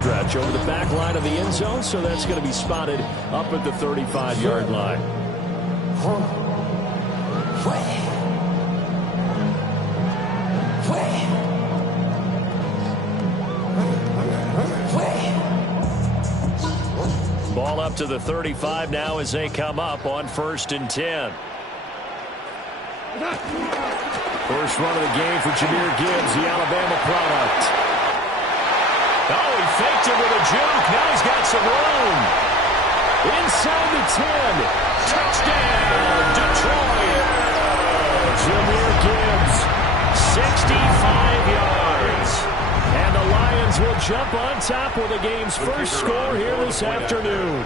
Stretch over the back line of the end zone, so that's going to be spotted up at the 35-yard line. Ball up to the 35 now as they come up on 1st and 10. First run of the game for Jahmyr Gibbs, the Alabama product. Oh, he faked it with a juke. Now he's got some room. Inside the 10. Touchdown, Detroit. Jahmyr Gibbs, 65 yards. And the Lions will jump on top with the game's first score here this afternoon.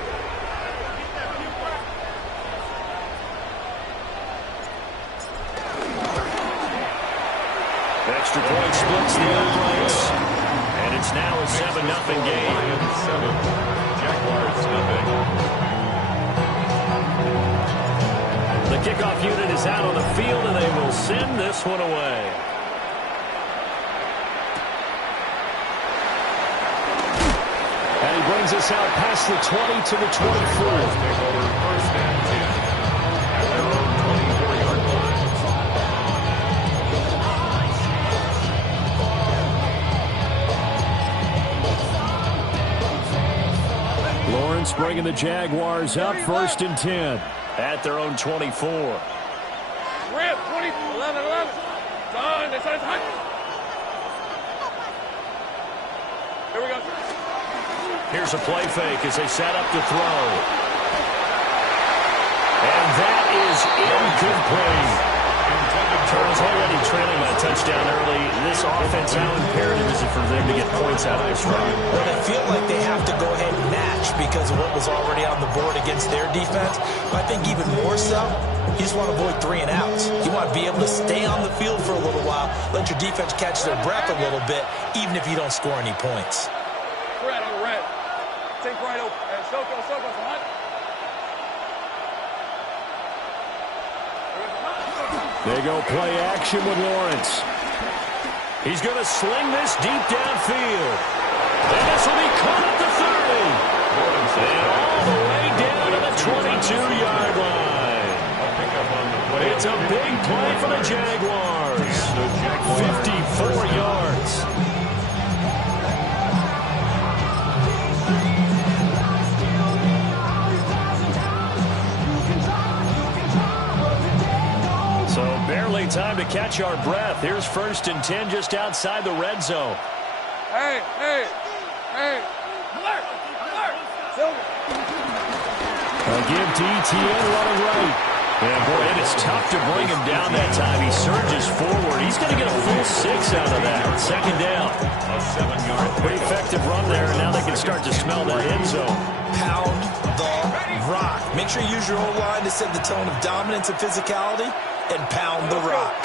Extra point splits the uprights. And it's now a 7-0 game. Lions 7, Jaguars nothing. The kickoff unit is out on the field, and they will send this one away. And he brings us out past the 20 to the 24. Take over 1st and 10 at their own 24-yard line. Lawrence bringing the Jaguars up 1st and 10 at their own 24. Rip, 20, 11. Done. That's hot. Here we go. Here's a play fake as they set up to throw. And that is incomplete. Turtles already trailing that touchdown early. This offense, how imperative is it for them to get points out of this run? Well, they feel like they have to go ahead and match because of what was already on the board against their defense. But I think even more so, you just want to avoid 3 and outs. You want to be able to stay on the field for a little while, let your defense catch their breath a little bit, even if you don't score any points. Red on red. Take right open. And Soko, hot. They go play action with Lawrence. He's going to sling this deep downfield. And this will be caught at the 30. And all the way down to the 22-yard line. It's a big play for the Jaguars. 54 yards. So barely time to catch our breath. Here's 1st and 10 just outside the red zone. Hey. Alert. Silver. A give to ETN running right. And boy, it is tough to bring him down that time. He surges forward. He's going to get a full 6 out of that. 2nd down. A 7-yard Pretty effective run there. Now they can start to smell that end zone. Pound the rock. Make sure you use your O-line to set the tone of dominance and physicality, and pound the rock.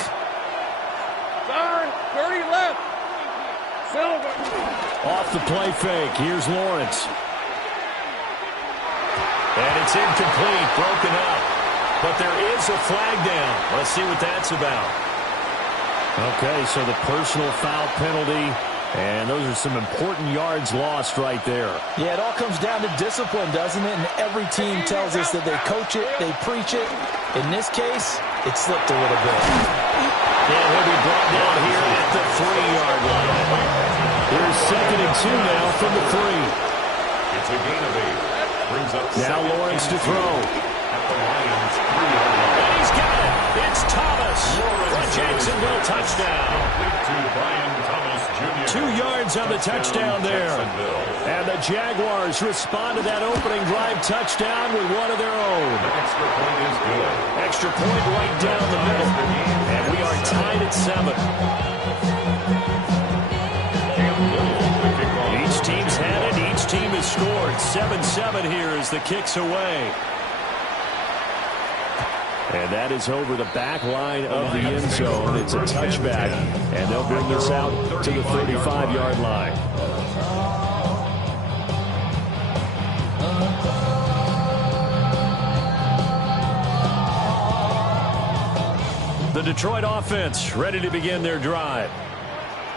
Turn. 30 left. Silver. Off the play fake. Here's Lawrence. And it's incomplete. Broken up. But there is a flag down. Let's see what that's about. Okay, so the personal foul penalty. And those are some important yards lost right there. Yeah, it all comes down to discipline, doesn't it? And every team tells us that they coach it, they preach it. In this case, it slipped a little bit. And he'll be brought down here at the 3-yard line. Here's 2nd and 2 now from the 3. It's a gain of 8. Brings up now Lawrence to throw. At the Lions 3-yard line. And he's got it. It's Thomas. For a Jacksonville touchdown. To Brian Thomas Jr. 2 yards on the touchdown there. And the Jaguars respond to that opening drive touchdown with one of their own. Extra point is good. Extra point right down the middle. And we are tied at 7. Each team's had it. Each team has scored. 7-7 here as the kick's away. And that is over the back line of the end zone. It's a touchback. And they'll bring this out to the 35-yard line. The Detroit offense ready to begin their drive.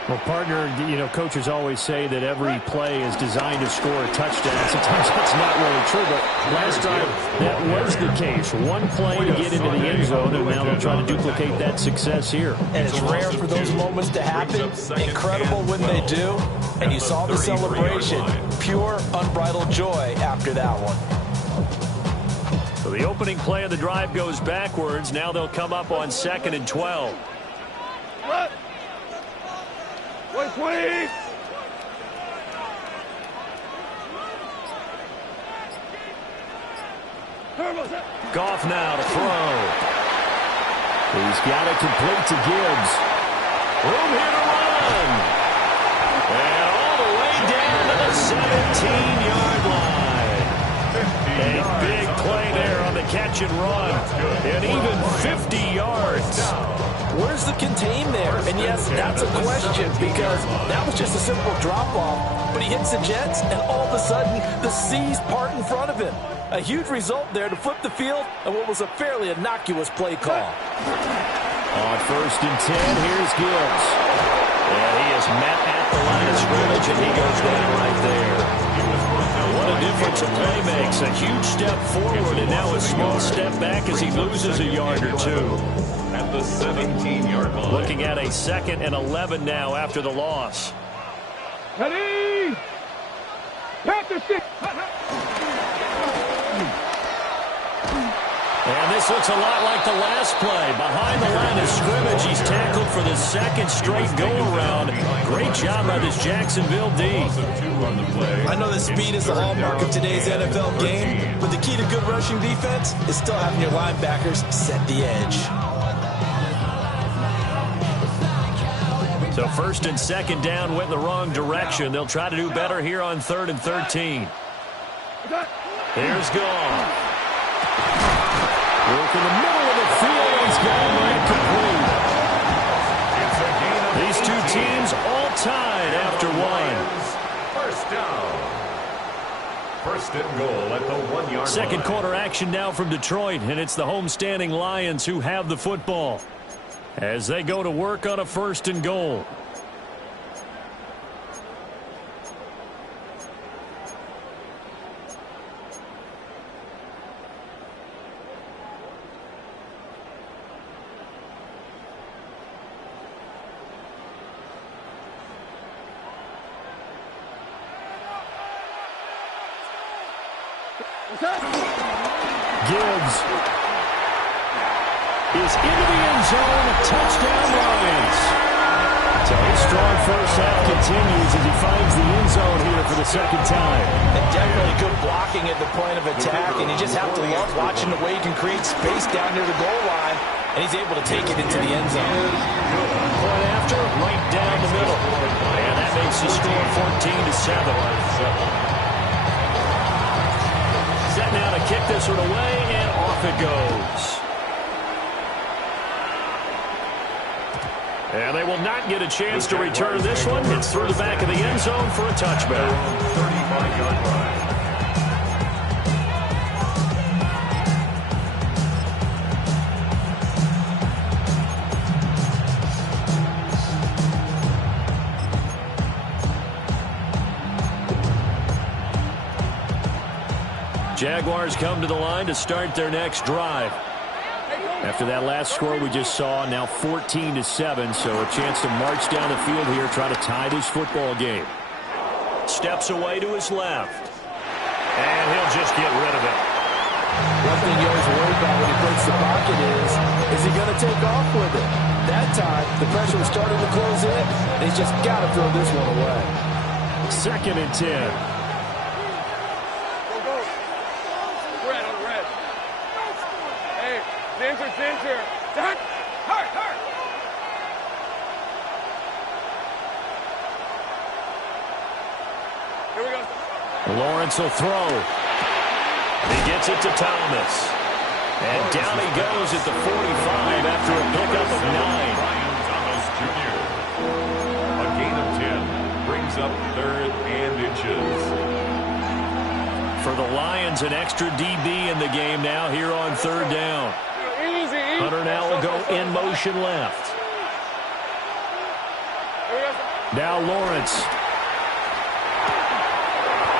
Well, partner, you know, coaches always say that every play is designed to score a touchdown. Sometimes that's not really true, but last drive that was the case. One play to get into the end zone, and now they'll try to duplicate that success here. And it's rare for those moments to happen. Incredible when they do. And you saw the celebration. Pure, unbridled joy after that one. So the opening play of the drive goes backwards. Now they'll come up on 2nd and 12. What? 120! Goff now to throw. He's got it complete to Gibbs. Room here to run. And all the way down to the 17-yard line. A big play there on the catch and run. And even 50 yards. Where's the contain there? And yes, that's a question because that was just a simple drop-off. But he hits the Jets, and all of a sudden, the seas part in front of him. A huge result there to flip the field and what was a fairly innocuous play call. On 1st and 10, here's Gibbs. And he is met at the line of scrimmage, and he goes down right there. What a difference a play makes. A huge step forward, and now a small step back as he loses a yard or two. At the 17-yard line. Looking at a 2nd and 11 now after the loss. Ready! Panther stick! And this looks a lot like the last play. Behind the line of scrimmage, he's tackled for the 2nd straight go-around. Great job by this Jacksonville D. I know that speed is the hallmark of today's NFL game, but the key to good rushing defense is still having your linebackers set the edge. So 1st and 2nd down went the wrong direction. They'll try to do better here on 3rd and 13. Here's Goff. Work in the middle of the field. He's got it right complete. These two teams all tied after one. 1st down. 1st and goal at the 1-yard line. 2nd quarter action now from Detroit, and it's the homestanding Lions who have the football as they go to work on a 1st and goal. Gibbs is into the end zone. Touchdown, Lions. So his strong first half continues as he finds the end zone here for the 2nd time. And definitely good blocking at the point of attack, and you just have to love watching the way he can create space down near the goal line, and he's able to take it into the end zone. Point after, right down the middle. And that makes the score 14-7. Set now to kick this one away, and off it goes. And they will not get a chance to return this one. It's through the back of the end zone for a touchback. 35-yard line. Jaguars come to the line to start their next drive. After that last score we just saw, now 14-7, so a chance to march down the field here, try to tie this football game. Steps away to his left. And he'll just get rid of it. One thing you always worry about when he breaks the pocket is he going to take off with it? That time, the pressure was starting to close in, and he's just got to throw this one away. 2nd and 10. Center. Hurt. Here we go. Lawrence will throw. He gets it to Thomas. And down he goes at the 45 after a pickup of 9. Brian Thomas Jr. A gain of 10 brings up 3rd and inches. For the Lions, an extra DB in the game now here on 3rd down. Hunter now will go in motion left. Now Lawrence.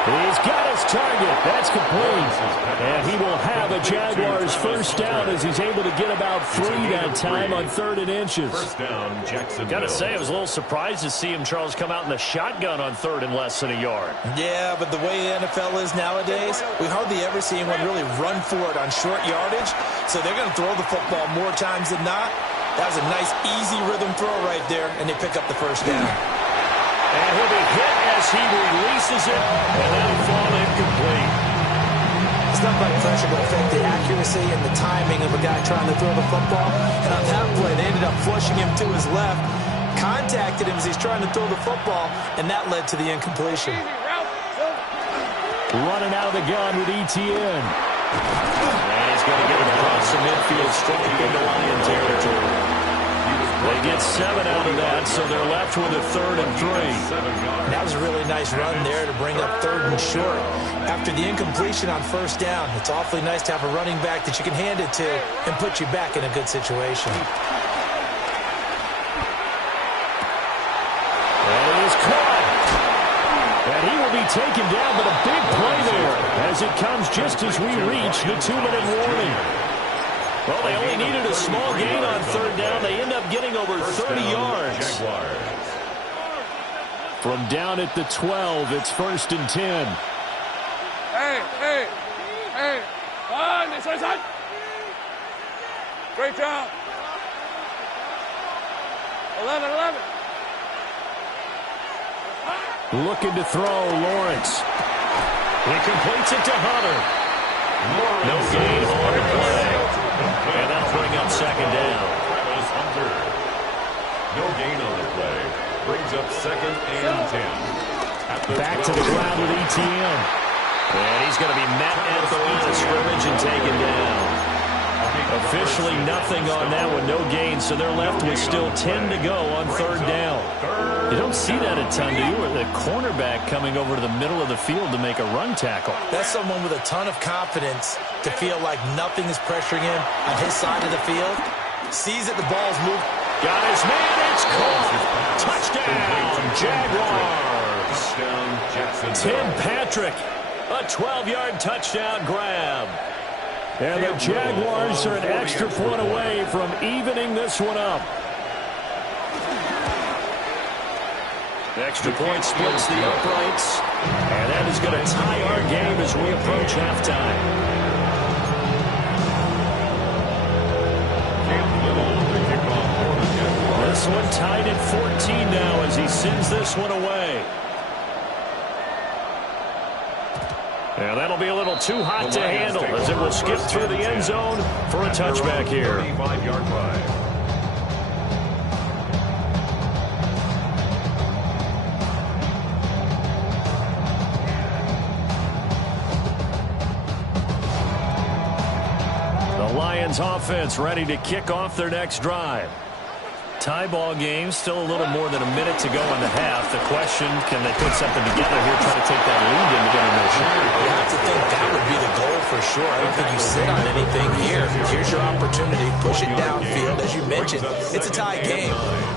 He's got his target. That's complete. And he will have a Jaguars first down as he's able to get about 3 that time on 3rd and inches. First down, Jacksonville. Got to say, I was a little surprised to see him, Charles, come out in the shotgun on 3rd and less than a yard. Yeah, but the way the NFL is nowadays, we hardly ever see anyone really run for it on short yardage. So they're going to throw the football more times than not. That was a nice, easy rhythm throw right there, and they pick up the first down. And he'll be hit as he releases it, and that'll fall incomplete. It's not like pressure will affect the accuracy and the timing of a guy trying to throw the football. And on that play, they ended up flushing him to his left, contacted him as he's trying to throw the football, and that led to the incompletion. Running out of the gun with Etienne. And he's going to get it across the midfield straight into Lion territory. They get 7 out of that, so they're left with a 3rd and 3. That was a really nice run there to bring up 3rd and short. After the incompletion on first down, it's awfully nice to have a running back that you can hand it to and put you back in a good situation. And it is caught. And he will be taken down, but a big play there as it comes just as we reach the 2-minute warning. Well, they only needed a small gain on 3rd down. They end up getting over 30 yards. From down at the 12, it's 1st and 10. Hey. Inside. Great job. 11. Looking to throw, Lawrence. He completes it to Hunter. No gain on the play. And that'll bring up 2nd down. Travis Hunter. No gain on the play. Brings up 2nd and 10. Back to the ground with Etienne. And he's going to be met at the line of scrimmage and taken down. Officially nothing on that one, no gain, so they're left with still 10 to go on 3rd down. You don't see that a ton, do you? Or the cornerback coming over to the middle of the field to make a run tackle. That's someone with a ton of confidence to feel like nothing is pressuring him on his side of the field. Sees that the ball's moved. Got his man, it's caught. Touchdown, Jaguars. Tim Patrick, a 12-yard touchdown grab. And the Jaguars are an extra point away from evening this one up. Extra point splits the uprights. And that is going to tie our game as we approach halftime. This one tied at 14 now as he sends this one away. And that'll be a little too hot to handle as it will skip through the end zone for a touchback here. 35-yard line. The Lions offense ready to kick off their next drive. Tie ball game, still a little more than a minute to go in the half. The question, can they put something together here, try to take that lead into intermission? You have to think that would be the goal for sure. I don't think you sit on anything here. Here's your opportunity. Push it downfield. As you mentioned, it's a tie game.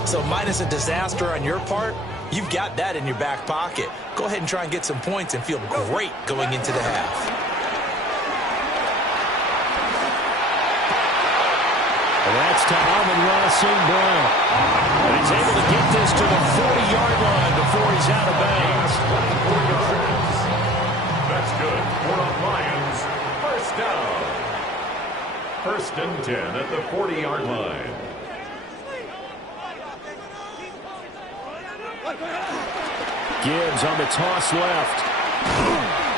So minus a disaster on your part, you've got that in your back pocket. Go ahead and try and get some points and feel great going into the half. That's to Amon-Ra St. Brown. And he's able to get this to the 40-yard line before he's out of bounds. That's good. For the Lions, first down. 1st and 10 at the 40-yard line. Gibbs on the toss left.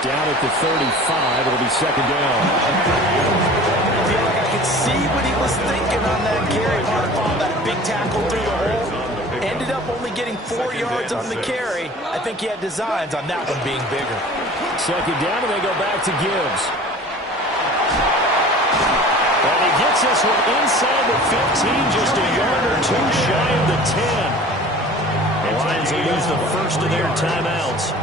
Down at the 35. It'll be 2nd down. I could see what he was thinking on that carry. On that big tackle through the hole. Ended up only getting 4 yards on the carry. I think he had designs on that one being bigger. 2nd down, and they go back to Gibbs. And he gets this one inside the 15, just a yard or two shy of the 10. The Lions will use the first of their timeouts,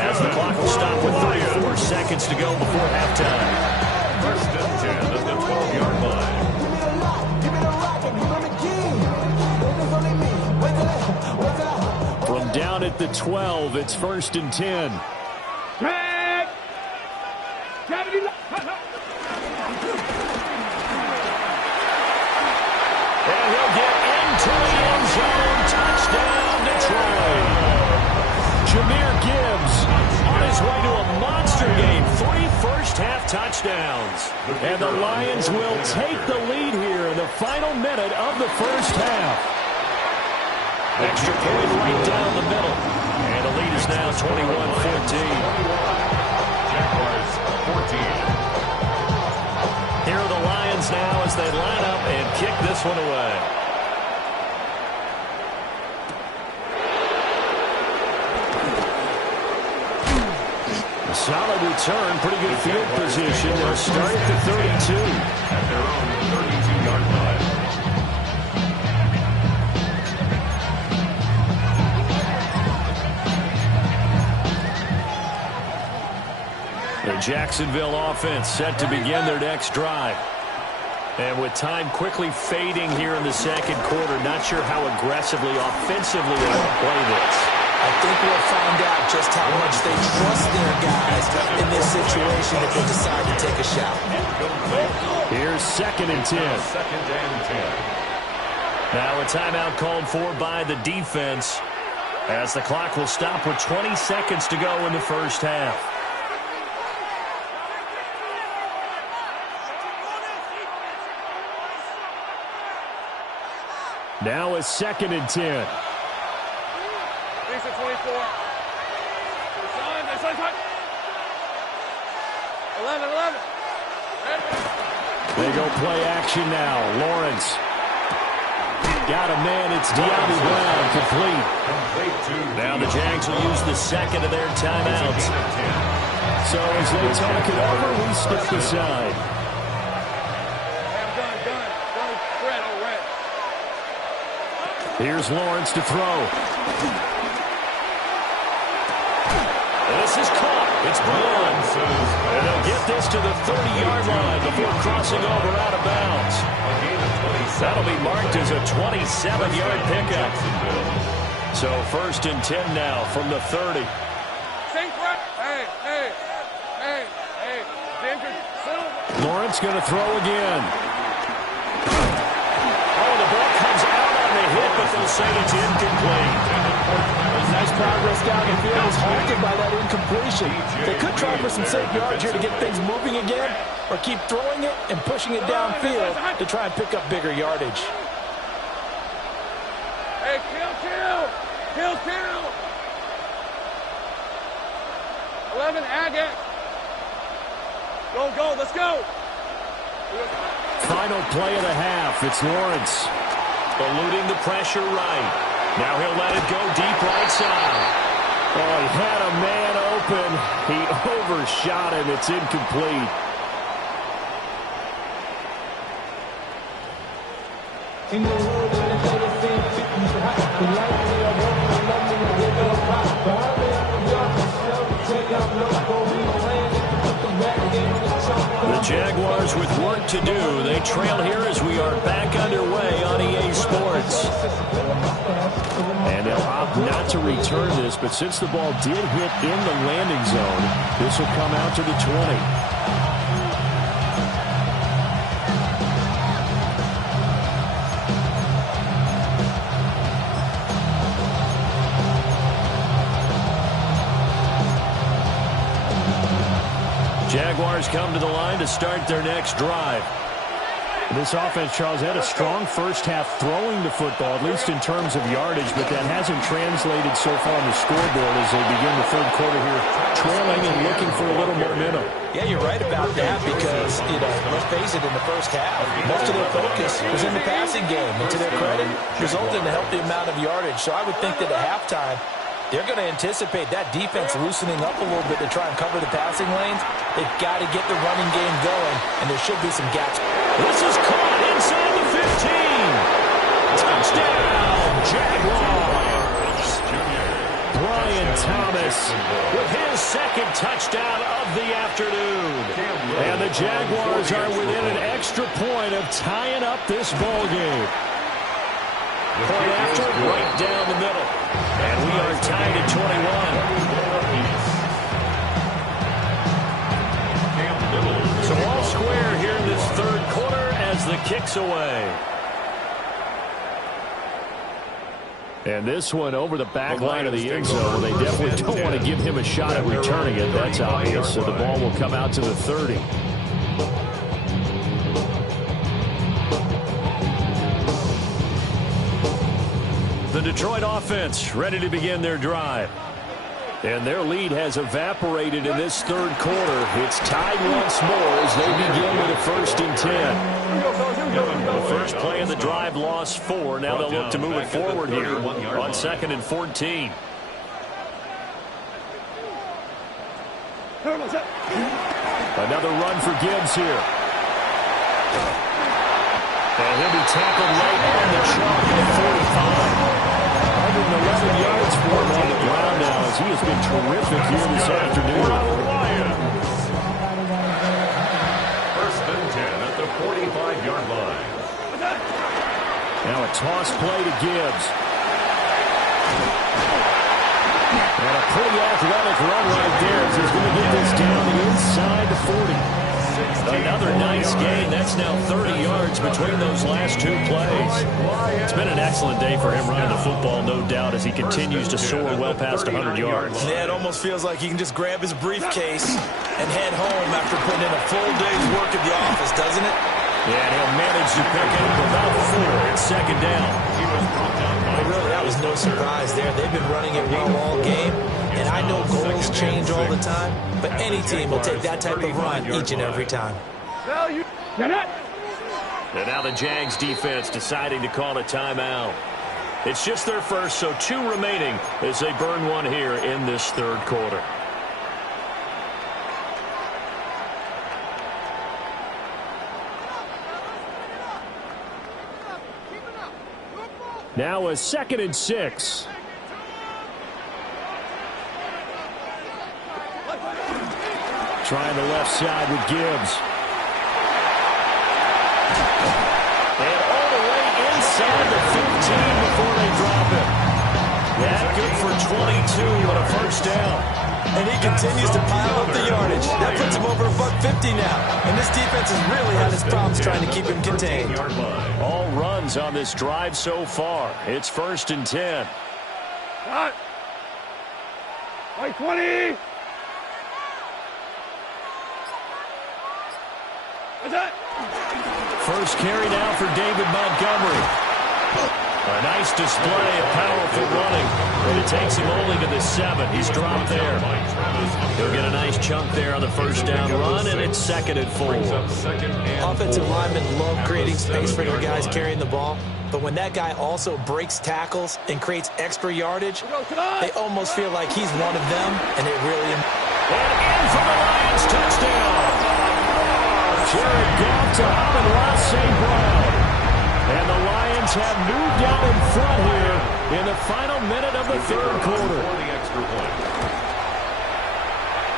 as the clock will stop with 34 seconds to go before halftime. 1st and 10 at the 12-yard line. at the 12. It's 1st and 10. And he'll get into the end zone. Touchdown, Detroit. Jahmyr Gibbs on his way to a monster game. 3 first-half touchdowns. And the Lions will take the lead here in the final minute of the first half. Extra point right down the middle. And the lead is now 21-14. Jaguars 14. Here are the Lions now as they line up and kick this one away. A solid return, pretty good field position. They'll start at the 32. At their own 32-yard line. The Jacksonville offense set to begin their next drive. And with time quickly fading here in the second quarter, not sure how aggressively, offensively they will play this. I think we'll find out just how much they trust their guys in this situation if they decide to take a shot. Here's 2nd and 10. 2nd and 10. Now a timeout called for by the defense as the clock will stop with 20 seconds to go in the first half. Now it's 2nd and 10. 24. They go play action now. Lawrence. Got a man. It's De'Ami Brown. Complete. Now the Jags will use the second of their timeouts. So as they talk it over, we step aside. Here's Lawrence to throw. This is caught. It's Brown. And they'll get this to the 30-yard line before crossing over out of bounds. That'll be marked as a 27-yard pickup. So 1st and 10 now from the 30. Lawrence going to throw again. Oh, the ball comes out on the hit, but they'll say it's incomplete. Nice progress down the field is halted by that incompletion. They could try for some safe yards here to get things moving again, or keep throwing it and pushing it downfield to try and pick up bigger yardage. Hey, kill. 11, Agate. Go, let's go. Final play of the half. It's Lawrence. Eluding the pressure right. Now he'll let it go deep right side. Oh, he had a man open. He overshot him. It's incomplete. The Jaguars with work to do. They trail here as we are back underway on EA Sports. And they'll opt not to return this, but since the ball did hit in the landing zone, this will come out to the 20. Jaguars come to the line to start their next drive. This offense, Charles, had a strong first half throwing the football, at least in terms of yardage, but that hasn't translated so far on the scoreboard as they begin the third quarter here, trailing and looking for a little momentum. Yeah, you're right about that because, let's face it, in the first half, most of their focus was in the passing game. And to their credit, resulted in a healthy amount of yardage. So I would think that at halftime, they're going to anticipate that defense loosening up a little bit to try and cover the passing lanes. They've got to get the running game going, and there should be some gaps. This is caught inside the 15. Touchdown, Jaguars. Brian Thomas with his second touchdown of the afternoon. And the Jaguars are within an extra point of tying up this ball game. Point after, right down the middle. And we are tied at kicks away. And this one over the back line of the end zone. They definitely don't want to give him a shot at returning it. That's obvious. So the ball will come out to the 30. The Detroit offense ready to begin their drive. And their lead has evaporated in this third quarter. It's tied once more as they begin with a 1st and 10. The first play of the drive lost 4. Now they'll look to move it forward here on 2nd and 14. Another run for Gibbs here. And he'll be tackled right on the chalk at 45. 111 yards for him on the ground now as he has been terrific here this afternoon. 1st and 10 at the 45-yard line. Now a toss play to Gibbs. And a pretty athletic run right there as he's going to get this down the inside the 40. Another nice gain. That's now 30 yards between those last 2 plays. It's been an excellent day for him running the football, no doubt, as he continues to soar well past 100 yards. Yeah, it almost feels like he can just grab his briefcase and head home after putting in a full day's work at the office, doesn't it? Yeah, and he'll manage to pick up about 4 at 2nd down. Well, really, that was no surprise there. They've been running it well all game. And I know goals change all the time, but any team will take that type of run each and every time. And now the Jags defense deciding to call a timeout. It's just their first, so 2 remaining as they burn one here in this third quarter. Now a 2nd and 6. Trying the left side with Gibbs. And all the way inside the 15 before they drop it. That good for 22 and a 1st down. And he continues to pile up the yardage. That puts him over $150 now. And this defense has really had its problems trying to keep him contained. All runs on this drive so far. It's 1st and 10. Cut. Right 20. First carry now for David Montgomery. A nice display of powerful running, and it takes him only to the 7. He's dropped there. He'll get a nice chunk there on the 1st down run, and it's 2nd and 4. Offensive linemen love creating space for their guys carrying the ball, but when that guy also breaks tackles and creates extra yardage, they almost feel like he's one of them, and it really... And in for the Lions, touchdown! Jared Goff to Amon-Ra St. Brown. And the Lions have moved out in front here in the final minute of the third quarter.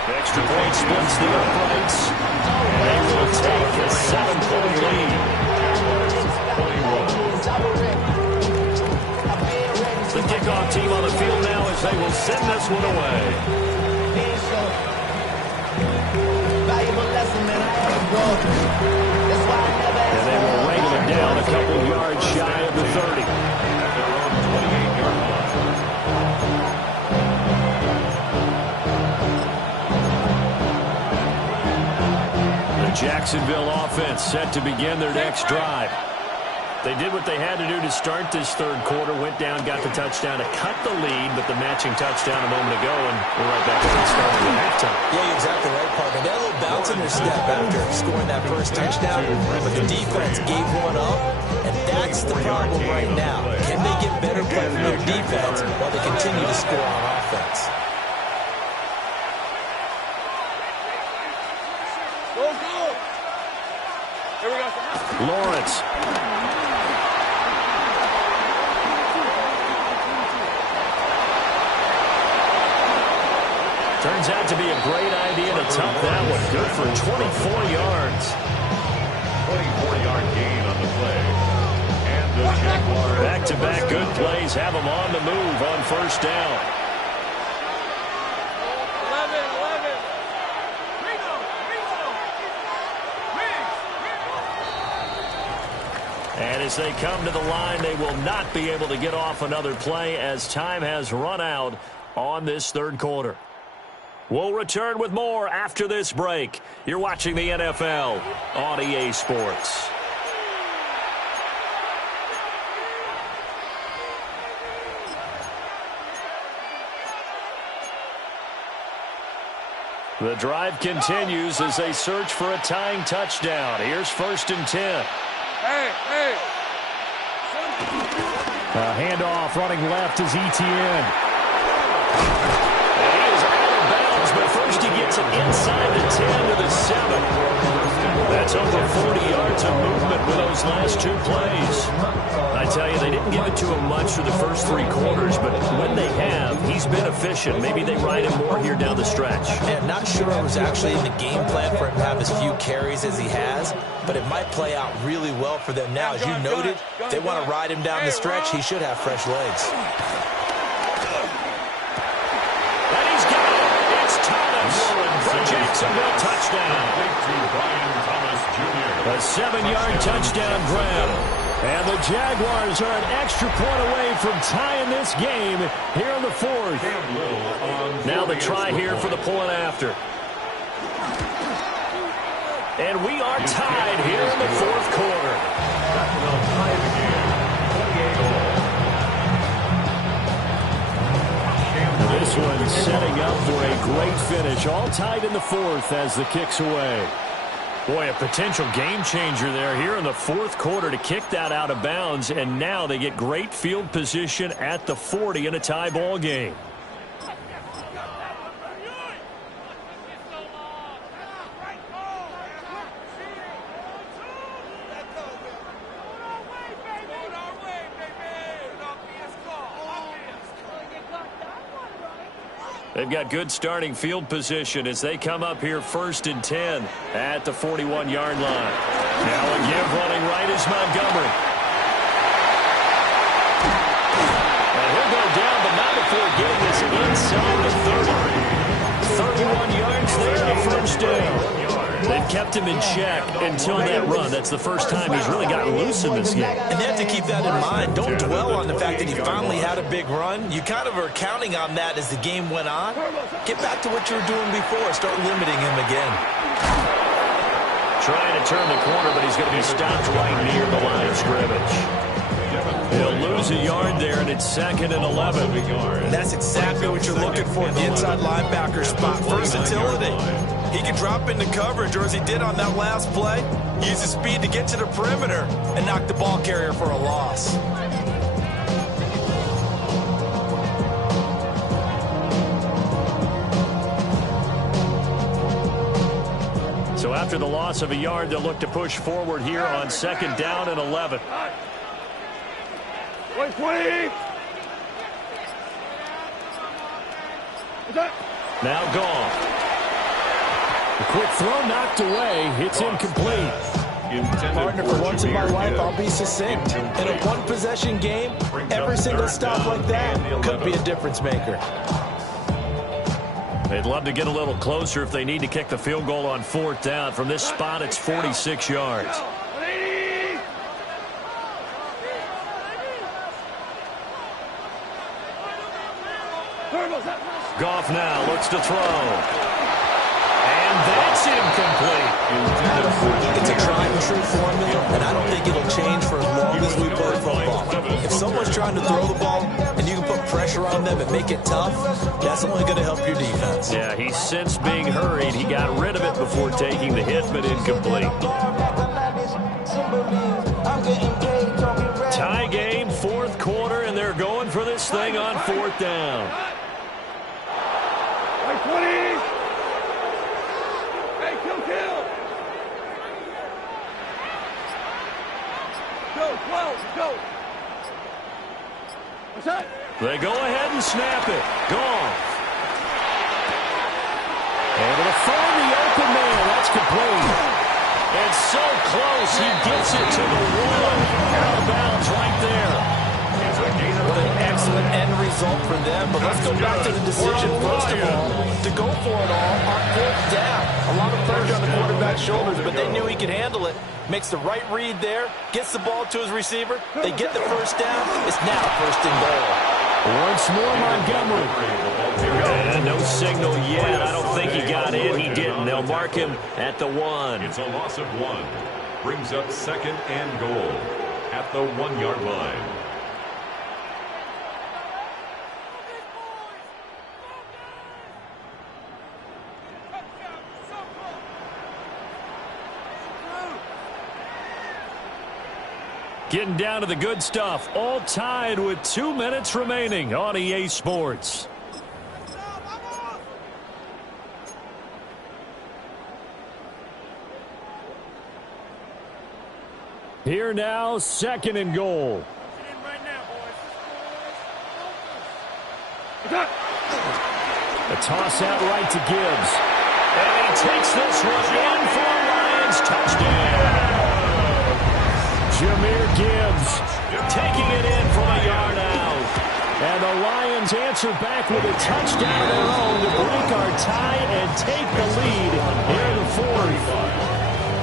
Extra point splits the uprights. They will take a 7-point lead. The kickoff team on the field now as they will send this one away. And they will wrangle it down a couple yards shy of the 30. The Jacksonville offense set to begin their next drive. They did what they had to do to start this third quarter, went down, got the touchdown to cut the lead, but the matching touchdown a moment ago, and we're right back to where we started at halftime. Yeah, you're exactly right, partner. They had a little bounce in their step after scoring that first touchdown, but the defense gave one up, and that's the problem right now. Can they get better play from their defense while they continue to score on offense? Go, go! Here we go. Lawrence. Turns out to be a great idea to tuck that one. Good for 24 yards. 24-yard gain on the play. And the Jaguars. Back-to-back good plays have them on the move on 1st down. 11. as they come to the line. They will not be able to get off another play as time has run out on this third quarter. We'll return with more after this break. You're watching the NFL on EA Sports. The drive continues as they search for a tying touchdown. Here's 1st and 10. Hey. A handoff running left is Etienne. And he is out of bounds, but first he gets it inside the 10 to the 7. That's over 40 yards of movement with those last 2 plays. I tell you, they didn't give it to him much for the first 3 quarters, but when they have, he's been efficient. Maybe they ride him more here down the stretch. And not sure it was actually in the game plan for him to have as few carries as he has, but it might play out really well for them now. As you noted, if they want to ride him down the stretch, he should have fresh legs. And he's got it. It's Thomas for Jacksonville touchdown. A 7-yard touchdown grab. And the Jaguars are an extra point away from tying this game here in the 4th. Now the try here for the point after. And we are tied here in the 4th quarter. This one setting up for a great finish. All tied in the 4th as the kick's away. Boy, a potential game changer there here in the 4th quarter to kick that out of bounds, and now they get great field position at the 40 in a tie ball game. They've got good starting field position as they come up here 1st and 10 at the 41-yard line. Now again running right is Montgomery. And he'll go down, but not before getting this inside the 30. 31 yards there, a 1st down. They've kept him in check until that run. That's the first time he's really gotten loose in this game. And they have to keep that in mind. Don't dwell on the fact that he finally had a big run. You kind of are counting on that as the game went on. Get back to what you were doing before. Start limiting him again. Trying to turn the corner, but he's going to be stopped right near the line of scrimmage. He'll lose a yard there, and it's 2nd and 11. And that's exactly what you're looking for in the inside linebacker spot. Versatility. He can drop into coverage, or as he did on that last play, use his speed to get to the perimeter and knock the ball carrier for a loss. So after the loss of a yard, they'll look to push forward here on 2nd down and 11. 20. Now gone. A quick throw knocked away. It's incomplete. Partner, for once in my life, I'll be succinct. In a one-possession game, every single stop like that could be a difference maker. They'd love to get a little closer if they need to kick the field goal on 4th down. From this spot, it's 46 yards. Goff now looks to throw. And that's incomplete. It's a tried and true formula, and I don't think it'll change for as long as we play football. If someone's trying to throw the ball and you can put pressure on them and make it tough, that's only going to help your defense. Yeah, he's since being hurried. He got rid of it before taking the hit, but incomplete. Tie game, 4th quarter, and they're going for this thing on 4th down. 20. Hey, kill. Go, 12, go. What's that? They go ahead and snap it. Gone. Able to find the open man. That's complete. It's so close. He gets it to the 1. Out of bounds right there. What an excellent end result for them, but let's go back to the decision, first of all, to go for it all on 4th down. A lot of pressure on the quarterback's shoulders, but they knew he could handle it. Makes the right read there, gets the ball to his receiver. They get the first down. It's now 1st and goal. Once more, Montgomery. And no signal yet. I don't think he got in. He didn't. They'll mark him at the 1. It's a loss of 1. Brings up 2nd and goal at the 1-yard line. Getting down to the good stuff. All tied with 2 minutes remaining on EA Sports. Here now, 2nd and goal. A toss out right to Gibbs. And he takes this one in for a Lions touchdown. Jahmyr Gibbs taking it in from a yard out. And the Lions answer back with a touchdown of their own to break our tie and take the lead here in the 4th.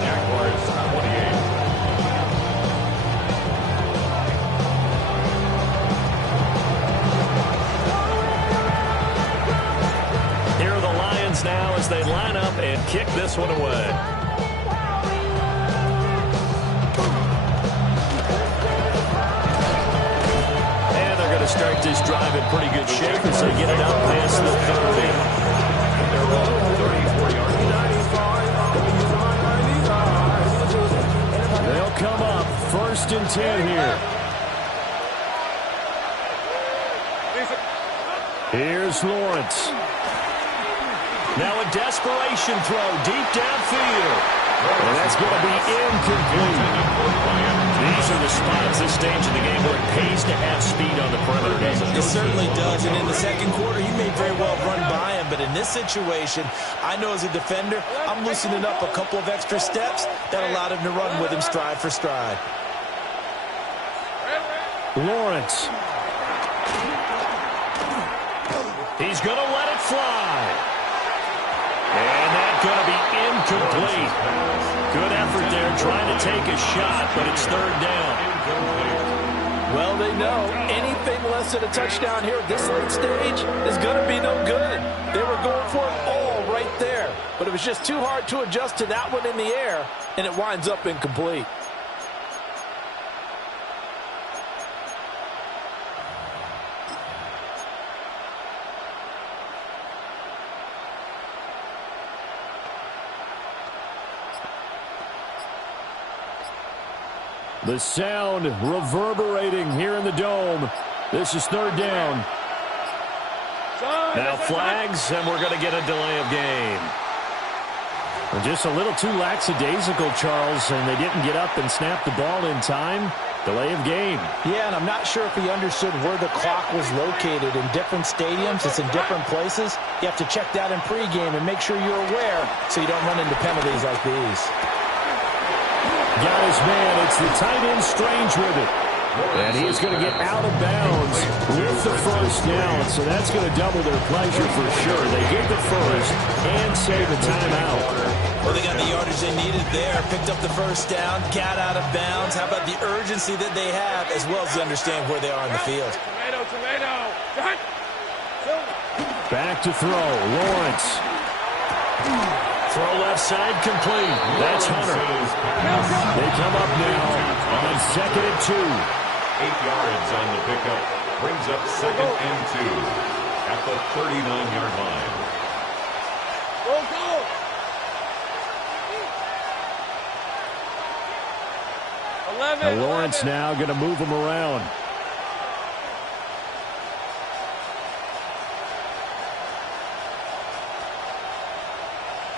Jaguars 28. Here are the Lions now as they line up and kick this one away. To start this drive in pretty good shape as they get it up past the 30. They'll come up 1st and 10 here. Here's Lawrence. Now a desperation throw deep downfield. And that's going to be incomplete. These are the spots this stage of the game where it pays to have speed on the perimeter, doesn't it? It certainly does, and in the 2nd quarter, he may very well run by him, but in this situation, I know as a defender, I'm loosening up a couple of extra steps that allowed him to run with him stride for stride. Lawrence. He's going to let it fly. And that's going to be incomplete. Good effort there trying to take a shot, but it's 3rd down. Well, they know anything less than a touchdown here at this late stage is going to be no good. They were going for it all right there, but it was just too hard to adjust to that one in the air, and it winds up incomplete. The sound reverberating here in the dome. This is 3rd down. Now flags, and we're going to get a delay of game. Just a little too lackadaisical, Charles, and they didn't get up and snap the ball in time. Delay of game. Yeah, and I'm not sure if he understood where the clock was located. In different stadiums, it's in different places. You have to check that in pregame and make sure you're aware so you don't run into penalties like these. Got his man. It's the tight end Strange with it. And he is going to get out of bounds with the 1st down. So that's going to double their pleasure for sure. They get the 1st and save a timeout. Well, they got the yardage they needed there. Picked up the 1st down, got out of bounds. How about the urgency that they have as well as understand where they are in the field? Back to throw. Lawrence. Throw left side complete. That's Hunter. They come up now on 2nd and 2. 8 yards on the pickup. Brings up 2nd and 2 at the 39-yard line. Now Lawrence now going to move him around.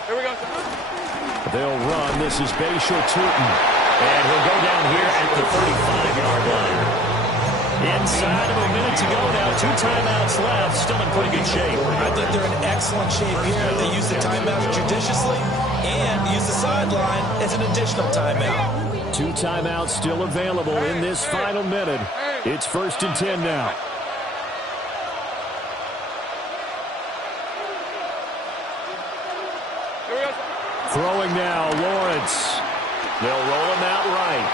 Here we go. They'll run. This is Bashal Tutin. And he'll go down here at the 35-yard line. Inside of a minute to go now. 2 timeouts left. Still in pretty good shape. I think they're in excellent shape here. They use the timeouts judiciously and use the sideline as an additional timeout. 2 timeouts still available in this final minute. It's 1st and 10 now. Throwing now, Lawrence. They'll roll him out right.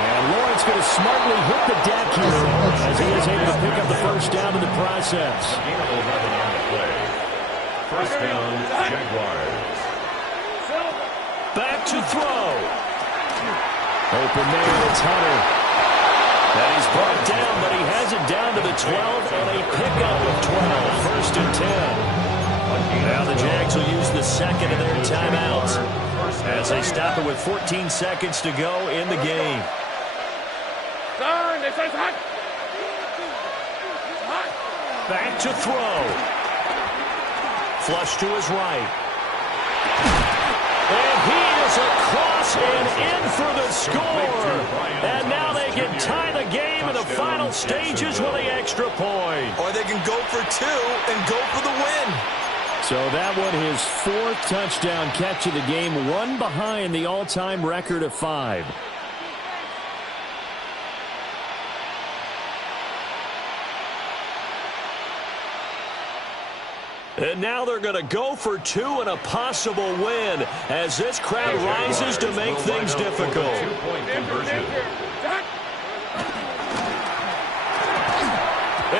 And Lawrence going to smartly hit the deck here as he is able to pick up the first down in the process. First down, Jaguars. Back to throw. Open man, it's Hunter. And he's brought down, but he has it down to the 12 on a pickup of 12. First and 10. Now the Jags will use the second of their timeouts as they stop it with 14 seconds to go in the game. Back to throw. Flush to his right. And he is across and in for the score. And now they can tie the game in the final stages with the extra point. Or they can go for two and go for the win. So that one, his fourth touchdown catch of the game, one behind the all-time record of 5. And now they're going to go for two and a possible win as this crowd rises to make things difficult. And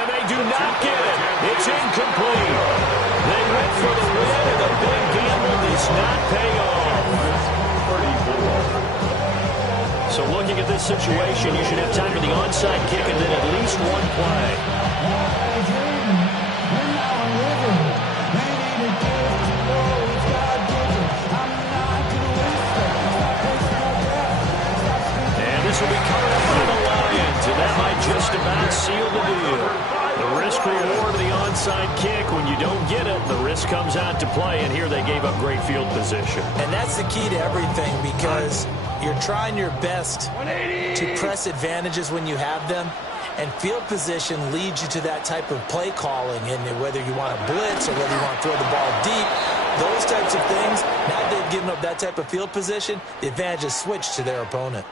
they do not get it. It's incomplete. They went for the win, and the big gamble does not pay off. So looking at this situation, you should have time for the onside kick and then at least one play. This will be covered up by the Lions, and that might just about seal the deal. The risk reward of the onside kick, when you don't get it, the risk comes out to play, and here they gave up great field position. And that's the key to everything, because you're trying your best to press advantages when you have them, and field position leads you to that type of play calling, and whether you want to blitz or whether you want to throw the ball deep, those types of things, now that they've given up that type of field position, the advantage is switched to their opponent.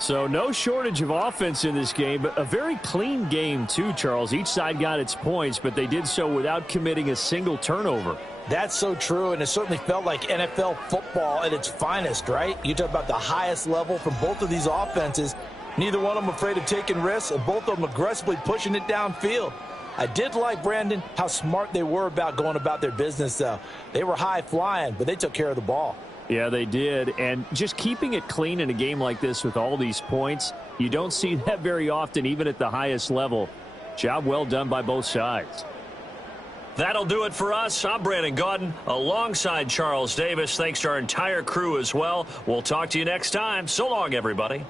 So no shortage of offense in this game, but a very clean game too, Charles. Each side got its points, but they did so without committing a single turnover. That's so true, and it certainly felt like NFL football at its finest, right? You talk about the highest level from both of these offenses. Neither one of them afraid of taking risks, and both of them aggressively pushing it downfield. I did like, Brandon, how smart they were about going about their business, though. They were high-flying, but they took care of the ball. Yeah, they did. And just keeping it clean in a game like this with all these points, you don't see that very often, even at the highest level. Job well done by both sides. That'll do it for us. I'm Brandon Gaudin alongside Charles Davis. Thanks to our entire crew as well. We'll talk to you next time. So long, everybody.